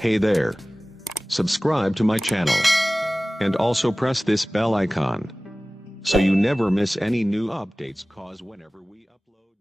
Hey there. Subscribe to my channel. And also press this bell icon. So you never miss any new updates cause whenever we upload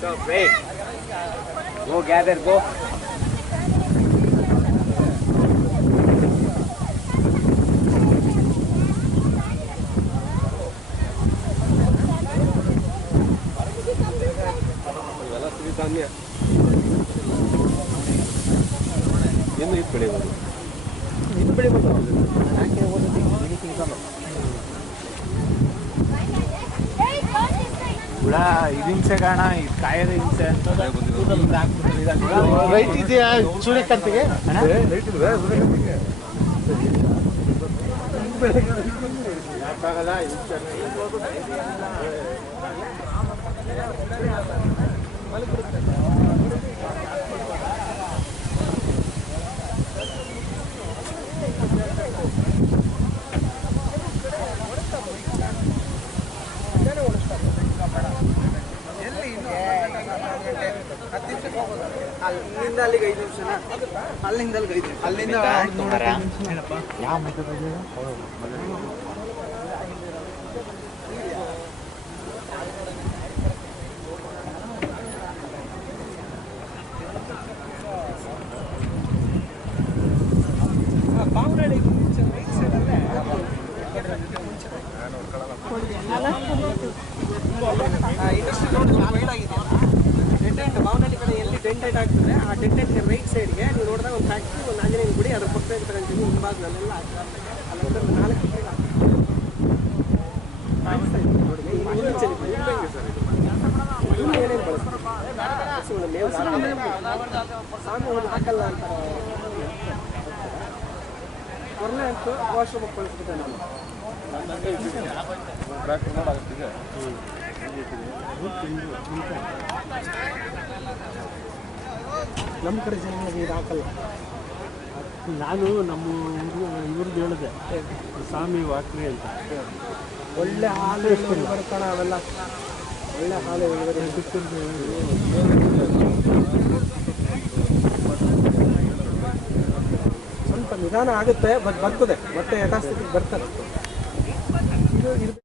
Stop, wait. Go gather, go. ಹಿಂಸೆ ಕಾರಣ ಕಾಯದ ಹಿಂಸೆ ಅಂತ right ಇದೆಯಾ ಸೂರ್ಯಕಾಂತಿಗೆ ಯಾಕಾಗಲ್ಲ ಅಲ್ಲಿಂದ ಅಲ್ಲಿಗೆ 5 ನಿಮಿಷನಾ ಅಲ್ಲಿಂದ ಅಲ್ಲಿಗೆ 5 ನಿಮಿಷ ಅಲ್ಲಿಂದ ಯಾವ ಮೈತದಲ್ಲಿ ಬಾವುನಳ್ಳಿ ರೈಟ್ ಸೈಡ್ ಅಲ್ಲೇ ಇಂಡಸ್ಟ್ರಿ ರೋಡ್ ವೈಡ್ ಆಗಿದೆ ಡೆಂಟ್ ಬಾವನಹಳ್ಳಿ ಕಡೆ ಎಲ್ಲಿ ಡೆಂಟ್ ಆಗ್ತದೆ ಆ ಡೆಂಟ್ಗೆ ರೈಟ್ ಸೈಡ್ಗೆ ನೀವು ನೋಡಿದಾಗ ಒಂದು ಫ್ಯಾಕ್ಟ್ರಿ ಒಂದು ಆಂಜನೇಯನ ಗುಡಿ ಅದ್ರ ಪಕ್ಕದಲ್ಲಿ ತಗೊಂತೀವಿ ಹಿಂಭಾಗದಲ್ಲೆಲ್ಲ ಅಲ್ಲೊಂದು 4 ಏನೇನು ಬಳಸ್ತಾರೆ ಹಾಕಲ್ಲ ಅಂತ ಮೊದಲೇ ಅಂತೂ ವಾಶ್ರೂಮ್ ಕಳಿಸ್ಬಿಟ್ಟೆ ನಾನು ನಮ್ಮ ಕಡೆ ಜನಗಳಿಗೆ ಇದು ಹಾಕಲ್ಲ. ನಾನು ನಮ್ಮ ಇವ್ರದ್ದು ಹೇಳಿದೆ ಸ್ವಾಮಿ ವಾಕ್ರೆ ಅಂತ ಒಳ್ಳೆ ಹಾಲು ಬರ್ತಾನೆ ಅವೆಲ್ಲ ಒಳ್ಳೆ ಹಾಲು ಸ್ವಲ್ಪ ನಿಧಾನ ಆಗುತ್ತೆ ಬರ್ತದೆ ಮತ್ತೆ ಯಥಾಸ್ಥಿತಿಗೆ ಬರ್ತಾರೆ ಇದು